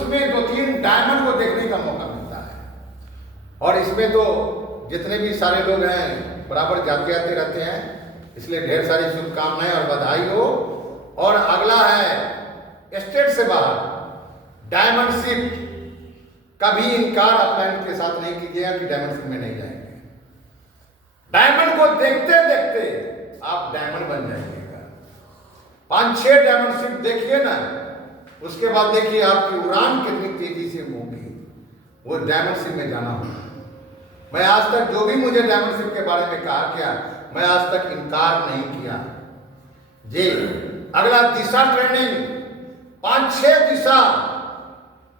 उसमें 2-3 डायमंड को देखने का मौका मिलता है। और इसमें तो जितने भी सारे लोग हैं बराबर जाते आते रहते हैं, इसलिए ढेर सारी शुभकामनाएं और बधाई हो। और अगला है स्टेट से बाहर डायमंड शिप। कभी इनकार अपलाइन के साथ नहीं कीजिएगा कि डायमंड शिप में नहीं जाएंगे। डायमंड को देखते देखते आप डायमंड बन जाइएगा। 5-6 डायमंड शिप देखिए ना, उसके बाद देखिए आपकी उड़ान कितनी तेजी से होगी, वो डायमंड शिप में जाना होगा। मैं आज तक जो भी मुझे डायमंड शिप के बारे में कहा गया, मैं आज तक इनकार नहीं किया जी। अगला दिशा ट्रेनिंग, 5-6 दिशा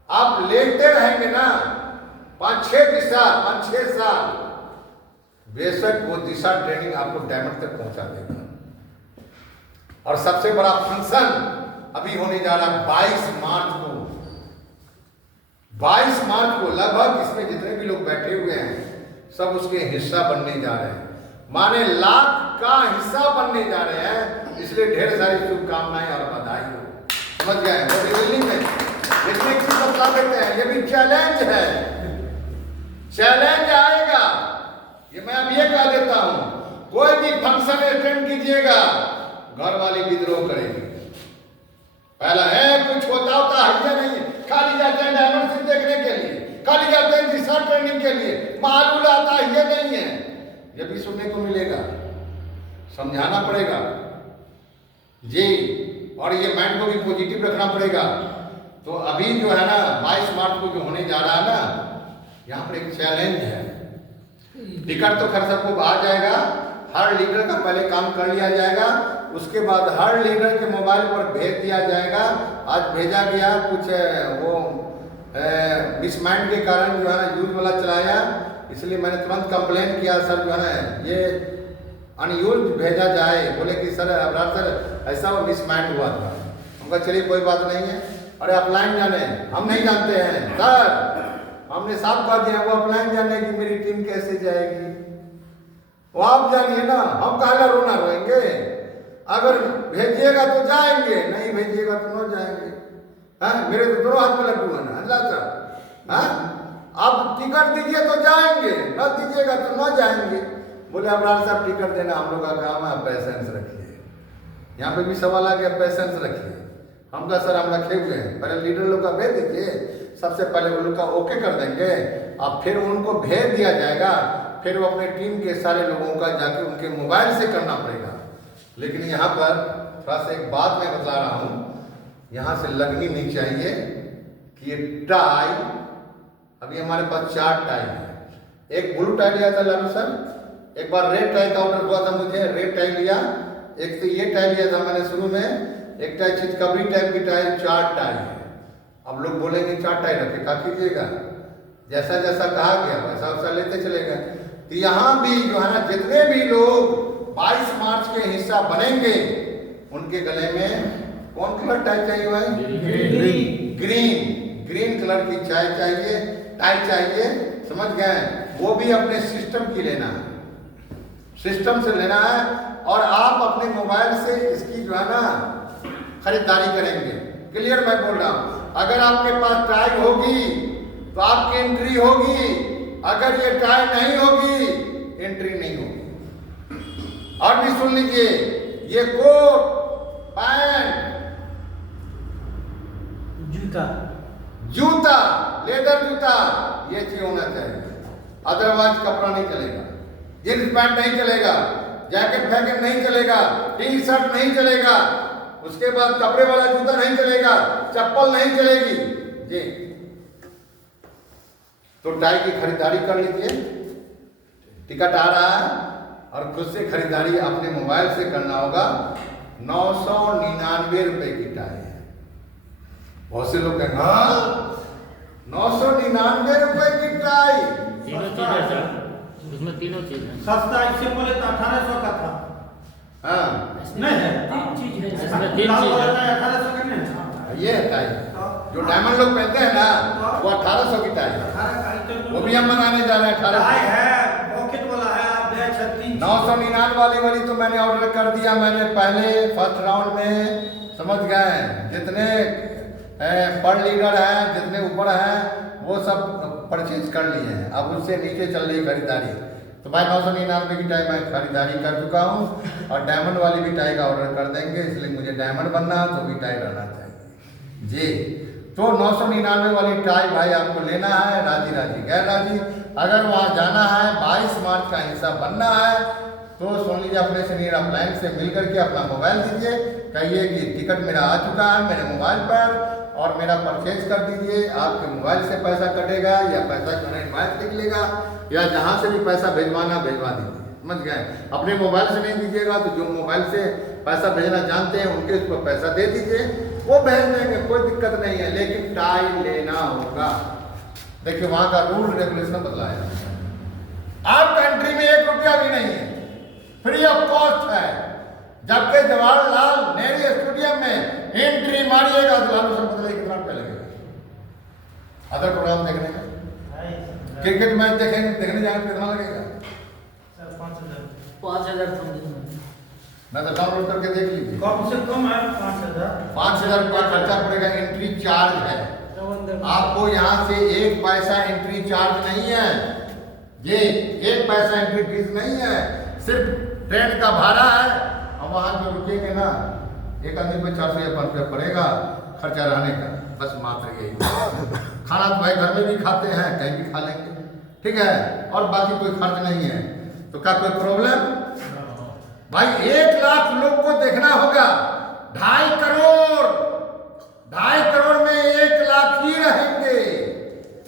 आप लेते रहेंगे ना, 5-6 दिशा, 5-6 साल, बेशक वो दिशा ट्रेनिंग आपको डायमंड तक पहुंचा देगा। और सबसे बड़ा फंक्शन अभी होने जा रहा है 22 मार्च को। 22 मार्च को लगभग इसमें जितने भी लोग बैठे हुए हैं सब उसके हिस्सा बनने जा रहे हैं, माने लाख का हिस्सा बनने जा रहे हैं। इसलिए ढेर सारी शुभकामनाएं और बधाई हो। समझ गए? बॉडी बिल्डिंग में जितने चीज बता देते हैं, ये भी चैलेंज है, चैलेंज आएगा। ये मैं अब ये कह देता हूं, कोई भी फंक्शन अटेंड कीजिएगा, घर वाली विद्रोह करेगी। पहला है कुछ होता है नहीं, खाली जाते हैं डायमंड शिप देखने के लिए, खाली जाते हैं दिशा ट्रेनिंग के लिए, मालूम आता है ये नहीं है। ये भी सुनने को मिलेगा, समझाना पड़ेगा जी। और ये माइंड को भी पॉजिटिव रखना पड़ेगा। तो अभी जो है ना 22 मार्च को जो होने जा रहा है ना, यहाँ पर एक चैलेंज है। टिकट तो खैर सबको आ जाएगा, हर लीडर का पहले काम कर लिया जाएगा, उसके बाद हर लीडर के मोबाइल पर भेज दिया जाएगा। आज भेजा गया, कुछ वो मिसमाइंड के कारण जो है ना यूज वाला चलाया, इसलिए मैंने तुरंत कंप्लेन किया, सर जो है ना ये अनयूज भेजा जाए। बोले कि सर अबरार सर ऐसा वो मिसमाइंड हुआ था। उनका चलिए कोई बात नहीं है। अरे अपलाइन जाने, हम नहीं जानते हैं सर, हमने साफ कह दिया वो अपलाइन जाने की मेरी टीम कैसे जाएगी, वो आप जानिए ना, हम काला रोना रोएंगे। अगर भेजिएगा तो जाएंगे, नहीं भेजिएगा तो न जाएंगे। हाँ, मेरे तो दोनों हाथ में लड्डू है ना अल्लाह साहब। हाँ, आप टिकट दीजिए तो जाएंगे, न दीजिएगा तो न जाएंगे। बोले अबरार साहब टिकट देना हम लोग का काम है, पैसेंस रखिए। यहाँ पे भी सवाल आ गया, पैसेंस रखिए। हम कहा सर हम रखे हुए हैं, पहले लीडर लोग का भेज दीजिए, सबसे पहले उन लोग का ओके कर देंगे, अब फिर उनको भेज दिया जाएगा, फिर वो अपने टीम के सारे लोगों का जाके उनके मोबाइल से करना पड़ेगा। लेकिन यहाँ पर थोड़ा सा एक बात मैं बता रहा हूँ, यहाँ से लगनी नहीं चाहिए कि ये टाई, अभी हमारे पास 4 टाई है। एक ब्लू टाई लिया था लालू सर, एक बार रेड टाई का ऑर्डर हुआ था मुझे, रेड टाई लिया, एक तो ये टाई लिया था मैंने शुरू में, एक टाई चितकबरी टाइप की टाई, 4 टाई है। अब लोग बोलेंगे 4 टाई रखे, क्या कीजिएगा? जैसा जैसा कहा गया वैसा वैसा लेते चले गए। तो यहाँ भी जो है ना जितने भी लोग 22 मार्च के हिस्सा बनेंगे, उनके गले में कौन कलर टाई चाहिए भाई? ग्रीन कलर की टाई चाहिए। समझ गए? वो भी अपने सिस्टम की लेना है, सिस्टम से लेना है। और आप अपने मोबाइल से इसकी जो है ना खरीदारी करेंगे। क्लियर मैं बोल रहा हूँ? अगर आपके पास टाई होगी तो आपकी एंट्री होगी, अगर ये टाई नहीं होगी एंट्री नहीं होगी। और भी सुन लीजिए, ये कोट, पैंट, जूता, लेदर जूता, ये चीज होना चाहिए, अदरवाइज कपड़ा नहीं चलेगा, जींस पैंट नहीं चलेगा, जैकेट फैकेट नहीं चलेगा, टी शर्ट नहीं चलेगा, उसके बाद कपड़े वाला जूता नहीं चलेगा, चप्पल नहीं चलेगी जी। तो टाई की खरीदारी कर लीजिए, टिकट आ रहा है और खुद से खरीदारी अपने मोबाइल से करना होगा। 999 रुपए की टाई है। बहुत से लोग कहेंगे हाँ 999 रुपए की टाई, तीनों चीज है सर, उसमें तीनों चीज है। सस्ता इससे बोले तो 1800 का था। हाँ नहीं है, इसमें 3 चीज है। 1800 का नहीं है। ये है टाई जो डायमंड लोग पहनते हैं ना, वो 1800 की टाई है, वो भी हम मंगाने जा रहे हैं। 1800 है, पॉकेट वाला है, आप 999 वाली तो मैंने ऑर्डर कर दिया। मैंने पहले फर्स्ट राउंड में समझ गए जितने पर लीडर है, जितने ऊपर हैं वो सब परचेज कर लिए हैं। अब उससे नीचे चल रही खरीदारी। तो भाई 999 की टाई मैं खरीदारी कर चुका हूँ और डायमंड वाली भी टाई का ऑर्डर कर देंगे, इसलिए मुझे डायमंड बनना तो भी टाई रहना चाहिए जी। तो 999 वाली टाई भाई आपको लेना है, राजी राजी गैर राजी। अगर वहाँ जाना है 22 मार्च का हिस्सा बनना है तो सुन लीजिए, अपने सीनियर अप्लायंस से मिल करके अपना मोबाइल दीजिए, कहिए कि टिकट मेरा आ चुका है मेरे मोबाइल पर और मेरा परचेज कर दीजिए। आपके मोबाइल से पैसा कटेगा या पैसा इन्वाइस निकलेगा या जहाँ से भी पैसा भिजवाना भिजवा दीजिए, समझ गए। अपने मोबाइल से नहीं दीजिएगा तो जो मोबाइल से पैसा भेजना जानते हैं उनके उस पर पैसा दे दीजिए, वो भेज देंगे, कोई दिक्कत नहीं है। लेकिन टाई लेना होगा। देखिए वहाँ का रूल रेगुलेशन बदला है। आपका एंट्री में 1 रुपया भी नहीं है, फ्री ऑफ कॉस्ट है। जबकि जवाहरलाल नेहरू स्टेडियम में एंट्री मारिएगा तो लालू से बदले कितना रुपया लगेगा। अदर प्रोग्राम देखने का, क्रिकेट मैच देखने जाएंगे कितना लगेगा? सर 5000। 5000 समझिए। मैं तो डाउनलोड करके देख लीजिए। कम से कम है 5000। 5000 रुपया खर्चा पड़ेगा, एंट्री चार्ज है। आपको यहाँ से 1 पैसा एंट्री चार्ज नहीं है, ये 1 पैसा एंट्री फीस नहीं है, सिर्फ ट्रेन का भाड़ा है। और वहाँ जो रुकेंगे ना, एक आदमी को 400 या 500 रुपया पड़ेगा खर्चा रहने का, बस मात्र यही। खाना तो भाई घर में भी खाते हैं, कहीं भी खा लेंगे, ठीक है, और बाकी कोई खर्च नहीं है। तो क्या कोई प्रॉब्लम? भाई 1 लाख लोग को देखना होगा, 2.5 करोड़, 2.5 करोड़ में 1 लाख ही रहेंगे,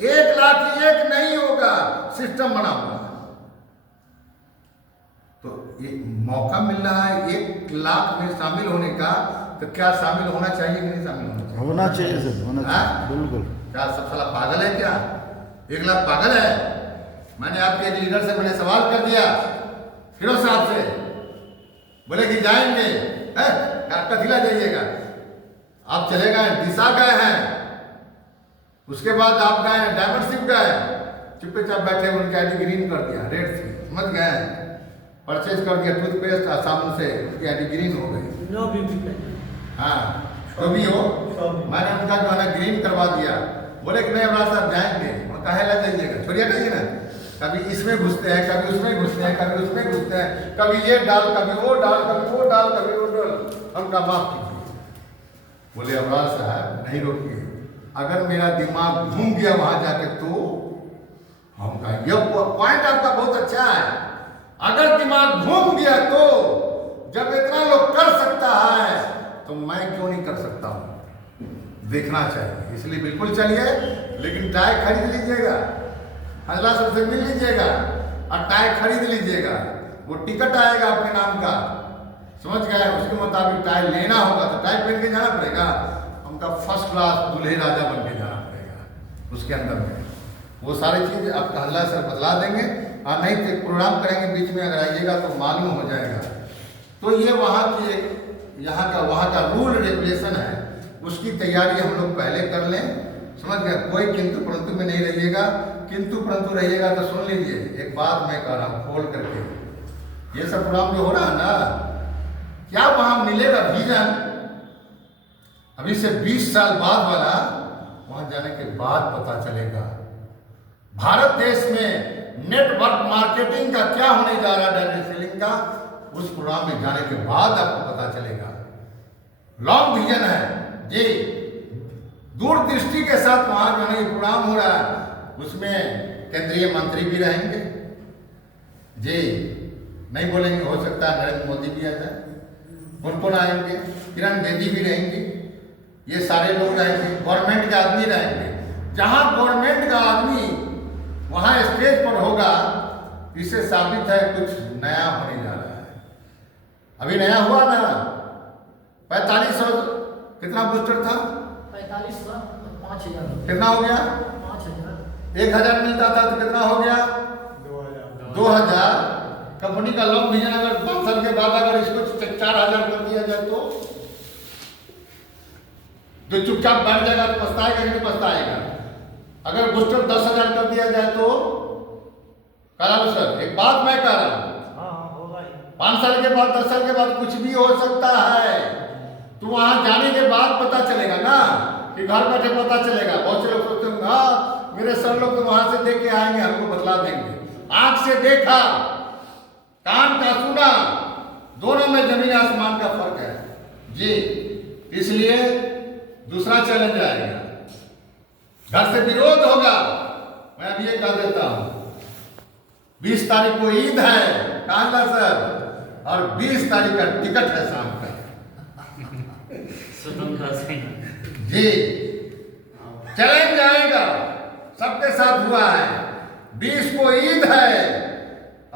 1 लाख एक नहीं होगा, सिस्टम बना हुआ। तो ये मौका मिल रहा है 1 लाख में शामिल होने का, तो क्या शामिल होना चाहिए कि नहीं शामिल होना चाहिए? होना चाहिए सर, होना चाहिए, बिल्कुल। क्या सब साला पागल है क्या? 1 लाख पागल है? मैंने आपके एक लीडर से मैंने सवाल कर दिया, फिरोज साहब से, बोले कि जाएंगे, कथिला जाइएगा, आप चले गए दिशा गए हैं, उसके बाद आप गए डायमंड शिप गए, चुप्पे चाप बैठे, उनके आईडी ग्रीन कर दिया, रेड थी, समझ गए, परचेज कर दिया टूथपेस्ट और साबुन से, उसकी आईडी ग्रीन हो गई। नो भी हाँ जो भी हो, मैंने उनका जो है ना ग्रीन करवा दिया। बोले कि नहीं अमराज साहब जाएंगे, कहे लग जाइएगा, छोड़िए नहीं ना, कभी इसमें घुसते हैं, कभी उसमें घुसते हैं, कभी उसमें घुसते हैं, कभी ये डाल, कभी वो डाल, कभी वो डाल, कभी वो डाल, हमका माफ कीजिए। बोले अमराज साहब नहीं रोकिए, अगर मेरा दिमाग घूम गया वहां जाके तो हम कहा ये पॉइंट आपका बहुत अच्छा है, अगर दिमाग घूम गया तो जब इतना लोग कर सकता है तो मैं क्यों नहीं कर सकता हूं? देखना चाहिए, इसलिए बिल्कुल चलिए, लेकिन टाई खरीद लीजिएगा, हजला सर से मिल लीजिएगा और टाई खरीद लीजिएगा, वो टिकट आएगा अपने नाम का, समझ गए, उसके मुताबिक टाई लेना होगा तो टाई पहन के जाना पड़ेगा, हमका फर्स्ट क्लास दूल्हे राजा बन के जाना पड़ेगा उसके अंदर में। वो सारी चीज़ आपका हल्ला सर बदला देंगे, और नहीं तो प्रोग्राम करेंगे बीच में अगर आइएगा तो मालूम हो जाएगा। तो ये वहाँ की वहाँ का रूल रेगुलेशन है, उसकी तैयारी हम लोग पहले कर लें, समझ गए। कोई किंतु परंतु में नहीं रहिएगा, किंतु परंतु रहिएगा तो सुन लीजिए एक बात मैं कह रहा हूँ खोल करके, ये सब प्रोग्राम जो हो रहा है ना, क्या वहाँ मिलेगा विजन अभी से 20 साल बाद वाला, वहाँ जाने के बाद पता चलेगा। भारत देश में नेटवर्क मार्केटिंग का क्या होने जा रहा है, डायरेक्ट सेलिंग का, उस प्रोग्राम में जाने के बाद आपको पता चलेगा। लॉन्ग विजन है जी, दूरदृष्टि के साथ वहां जो है प्रोग्राम हो रहा है, उसमें केंद्रीय मंत्री भी रहेंगे जी, नहीं बोलेंगे, हो सकता है नरेंद्र मोदी भी आ जाए, कौन आएंगे, किरण बेदी भी रहेंगी, ये सारे लोग रहेंगे, गवर्नमेंट के आदमी रहेंगे। जहां गवर्नमेंट का आदमी वहां स्टेज पर होगा, इससे साबित है कुछ नया होने जा रहा है। अभी नया हुआ ना, 4500 कितना बूस्टर था, 4500 5000 कितना हो गया, 5000 1000 मिलता था तो कितना हो गया 2000। कंपनी का लॉन्ग विजन अगर 5 साल के बाद अगर इसको 4000 कर दिया जाए तो चुपचाप बैठ जाएगा तो पछताएगा कि नहीं पछताएगा। अगर बूस्टर 10,000 कर दिया जाए तो कह सर, एक बात मैं कह रहा हूं, 5 साल के बाद 10 साल के बाद कुछ भी हो सकता है, तो वहां जाने के बाद पता चलेगा ना कि घर बैठे पता चलेगा। बहुत से लोग सोचते होंगे हाँ मेरे सर लोग तो वहां से देख के आएंगे, हमको बतला देंगे। आंख से देखा, कान का सुना, दोनों में जमीन आसमान का फर्क है जी। इसलिए दूसरा चैलेंज आएगा, घर से विरोध होगा। मैं अभी ये कह देता हूं 20 तारीख को ईद है कांदा सर, और 20 तारीख का टिकट है शाम का जी। चैलेंज आएगा, सबके साथ हुआ है। 20 को ईद है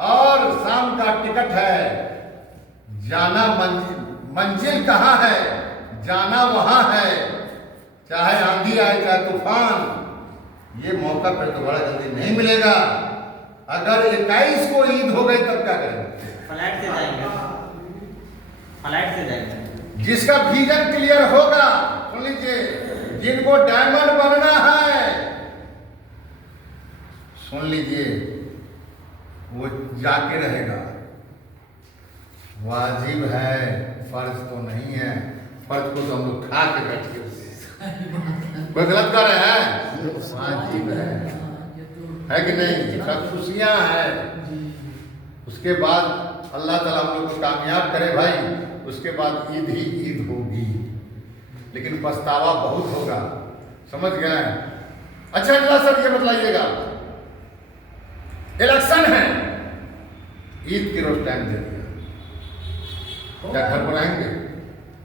और शाम का टिकट है। जाना मंजिल कहाँ है, जाना वहां है। चाहे आंधी आए चाहे तूफान, ये मौका फिर दोबारा जल्दी नहीं मिलेगा। अगर 21 को ईद हो गई तब क्या करेंगे? फ्लाइट से जाएंगे, फ्लाइट से जाएंगे। जिसका विजन क्लियर होगा, सुन लीजिए, जिनको डायमंड बनना है सुन लीजिए, वो जाके रहेगा। वाजिब है, फर्ज तो नहीं है। फर्ज को तो हम लोग खा के बैठे कोई गलत कर रहे हैं? वाजिब है कि नहीं? सब खुशियां है। उसके बाद अल्लाह ताला हम लोग को कामयाब करे भाई, उसके बाद ईद ही ईद होगी, लेकिन पछतावा बहुत होगा। समझ गए? अच्छा अल्लाह सर ये बतलाइएगा, इलेक्शन है, ईद के रोज टाइम दे दिया, क्या घर पर आएंगे?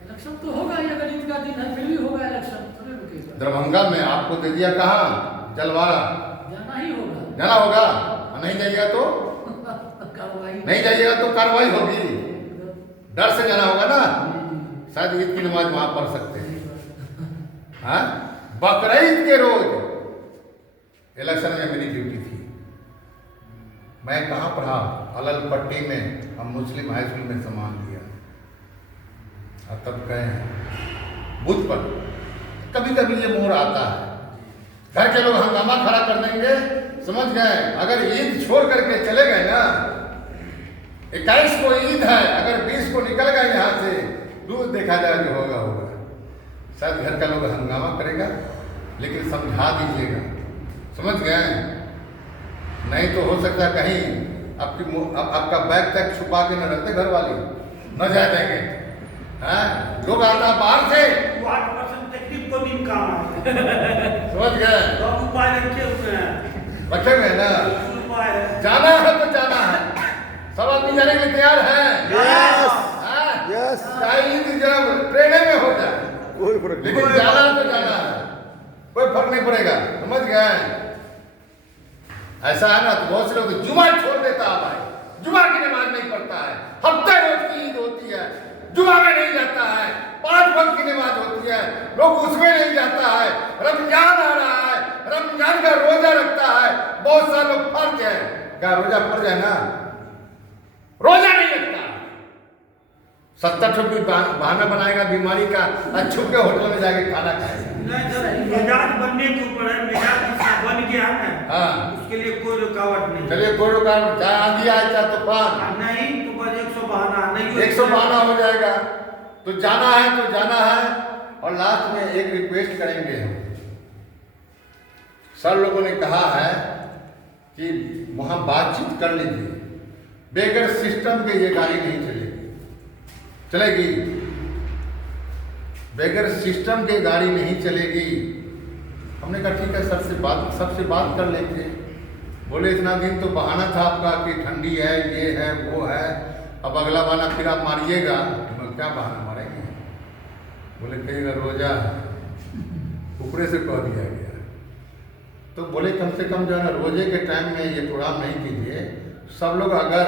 इलेक्शन तो होगा ही, अगर ईद का दिन है फिर भी होगा इलेक्शन, थोड़े रुकेगा। दरभंगा में आपको दे दिया, कहाँ जलवाड़ा जाना ही होगा। जाना होगा, नहीं जाइएगा तो कार्रवाई, नहीं जाइएगा तो कार्रवाई होगी। डर से जाना होगा ना, शायद ईद की नमाज वहां पढ़ सकते हैं। हाँ, बकरीद के रोज इलेक्शन में मेरी ड्यूटी थी। मैं कहाँ पढ़ा? अलल पट्टी में, हम मुस्लिम हाई स्कूल में सामान लिया और तब गए बूथ पर। कभी कभी ये मोड़ आता है, घर के लोग हंगामा खड़ा कर देंगे। समझ गए? अगर ईद छोड़ करके चले गए ना, 21 को ईद है, अगर 20 को निकल गए यहाँ से, दूर देखा जाए जो होगा होगा। शायद घर का लोग हंगामा करेगा, लेकिन समझा दीजिएगा। समझ गए? नहीं तो हो सकता है कहीं आपका बैग तक छुपा के न रखते घर वाले, न जा देंगे। हाँ, लोग आता बाहर से 8% तकलीफ को दिन काम है। समझ गए? तो उपाय रखे हुए हैं, रखे हुए ना, उपाय है। जाना है तो जाना है। सब आदमी जाने के लिए तैयार है? यस, चाहे ईद जब ट्रेने में हो जाए, कोई फर्क नहीं। लेकिन जाना है तो जाना है, कोई फर्क नहीं पड़ेगा। समझ गए? ऐसा है ना, तो बहुत से लोग तो जुमा छोड़ देता है भाई, जुमा की नमाज नहीं पढ़ता है। हफ्ते रोज की ईद होती है, जुमा में नहीं जाता है। 5 वक्त की नमाज होती है, लोग उसमें नहीं जाता है। रमजान आ रहा है, रमजान का रोजा रखता है। बहुत सारे लोग फर्ज है, क्या रोजा फर्ज है ना, रोजा नहीं रखता। 70 छुट्टी बहाना बनाएगा बीमारी का, छुप के होटल में जाके खाना खाएगा। नहीं सर, मिजाज बनने के ऊपर है। मिजाज जिसका बन गया है ना, हाँ, उसके लिए कोई रुकावट नहीं। चलिए कोई रुकावट, चाहे आंधी आए चाहे तूफान, नहीं तो बस 100 बहाना नहीं, 100 बहाना हो जाएगा। तो जाना है तो जाना है। और लास्ट में एक रिक्वेस्ट करेंगे हम, सर लोगों ने कहा है कि वहां बातचीत कर लीजिए, बेगर सिस्टम के ये गाड़ी नहीं चलेगी। चलेगी? बेगर सिस्टम के गाड़ी नहीं चलेगी। हमने कहा ठीक है सर से बात, सबसे बात कर लेंगे। बोले इतना दिन तो बहाना था आपका कि ठंडी है, ये है, वो है, अब अगला बहाना फिर आप मारिएगा। तो क्या बहाना मारेंगे? बोले कहिएगा रोजा ऊपरे से कह दिया गया। तो बोले कम से कम जो है ना, रोजे के टाइम में ये प्रोग्राम नहीं कीजिए। सब लोग अगर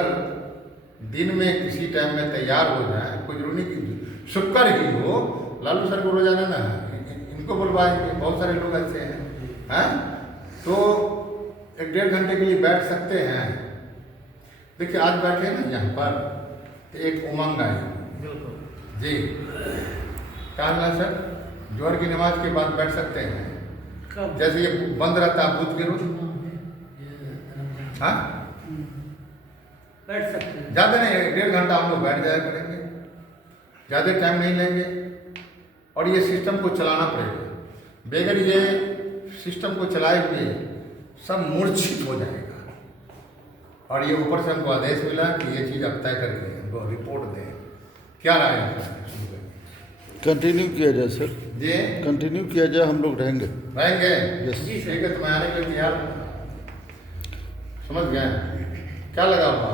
दिन में किसी टाइम में तैयार हो जाए, कोई जरूरी नहीं शुक्र ही हो, लालू सर को रोजा लेना है, इनको बुलवाएंगे। बहुत सारे लोग ऐसे हैं, तो 1-1.5 घंटे के लिए बैठ सकते हैं। देखिए आज बैठे ना यहाँ पर, तो एक उमंग आई जी। कहा सर जोहर की नमाज के बाद बैठ सकते हैं, जैसे ये बंद रहता है बूथ के रोज। हाँ, बैठ सकते हैं। ज़्यादा नहीं, 1-1.5 घंटा हम लोग बैठ जाया करेंगे, ज़्यादा टाइम नहीं लेंगे। और ये सिस्टम को चलाना पड़ेगा। बेगर ये सिस्टम को चलाए हुए सब मूर्छित हो जाएगा। और ये ऊपर से हमको आदेश मिला कि ये चीज़ अब तय करके हमको रिपोर्ट दें। क्या राय है आपका? कंटिन्यू किया जाए सर, जी कंटिन्यू किया जाए, हम लोग रहेंगे। रहेंगे। Yes. ठीक है, तो मैं आने के लिए तैयार हूँ। समझ गए क्या लगा हुआ?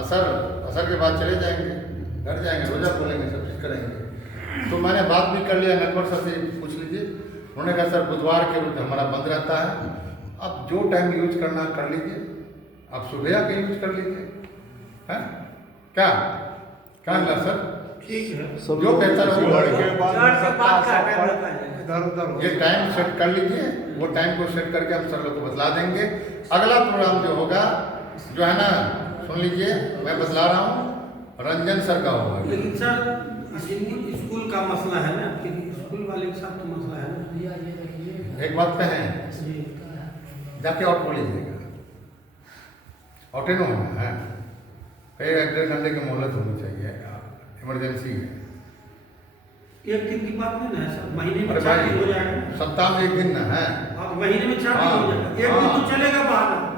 असर के बाद चले जाएंगे, घर जाएंगे, रोजा खोलेंगे, सब चीज़ करेंगे। तो मैंने बात भी कर लिया, नटवर सर से पूछ लीजिए। उन्होंने कहा सर बुधवार के रोज हमारा बंद रहता है, आप जो टाइम यूज करना कर लीजिए, आप सुबह आके यूज कर लीजिए। हैं क्या क्या मिला सर? ठीक है। सब जो लोग बेहतर हो चार से पाँच का टाइम रखा जाए। इधर उधर ये टाइम सेट कर लीजिए, वो टाइम को सेट करके हम सर लोग को बतला देंगे। अगला प्रोग्राम जो होगा, जो है ना, सुन लीजिए, मैं बतला रहा हूँ, रंजन सर का होगा। लेकिन सर स्कूल का मसला है ना, कि स्कूल वाले के साथ तो मसला है ना। भैया ये देखिए एक बात कहें, जी जाके ऑटो लीजिएगा, ऑटो ना होना है, फिर 1-1.5 घंटे की मोहलत होनी चाहिए, इमरजेंसी है। एक दिन की बात नहीं ना है सर, महीने में अरे 4 दिन हो भाई, जाएगा। सप्ताह में 1 दिन ना है। हाँ, तो महीने में 4 दिन हो हाँ, जाएगा। एक दिन तो चलेगा बाहर।